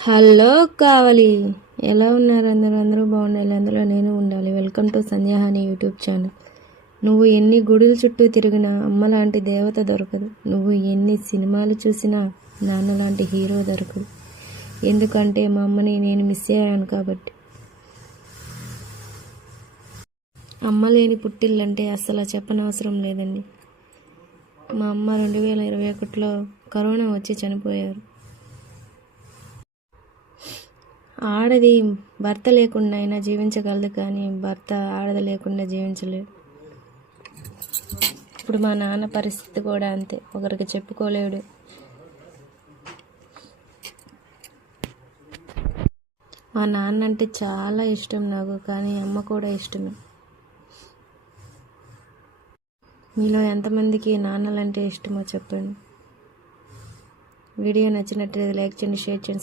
Hello కావాలి, ఎలా ఉన్నారు అందరూ బాగుండాలి, అందులో నేను ఉండాలి. Welcome to Sandhyahani YouTube channel. నువ్వు ఎన్ని గుడుల చుట్టూ తిరిగినా అమ్మ లాంటి దేవత దొరకదు. నువ్వు ఎన్ని సినిమాలు చూసినా నాన్న లాంటి హీరో దొరకదు. ఎందుకంటే మా అమ్మని నేను మిస్ అయ్యాను కాబట్టి. అమ్మ లేని పుట్టిల్లంటే అస్సలు చెప్పనవసరం లేదండి. మా అమ్మ 2021లో కరోనా వచ్చి చనిపోయారు. ఆడది భర్త లేకుండా అయినా జీవించగలదు, కానీ భర్త ఆడది లేకుండా జీవించలేడు. ఇప్పుడు మా నాన్న పరిస్థితి కూడా అంతే, ఒకరికి చెప్పుకోలేడు. మా నాన్న అంటే చాలా ఇష్టం నాకు, కానీ అమ్మ కూడా ఇష్టమే. మీలో ఎంతమందికి నాన్నలంటే ఇష్టమో చెప్పండి. వీడియో నచ్చినట్లయితే లైక్ చేయండి, షేర్ చేయండి.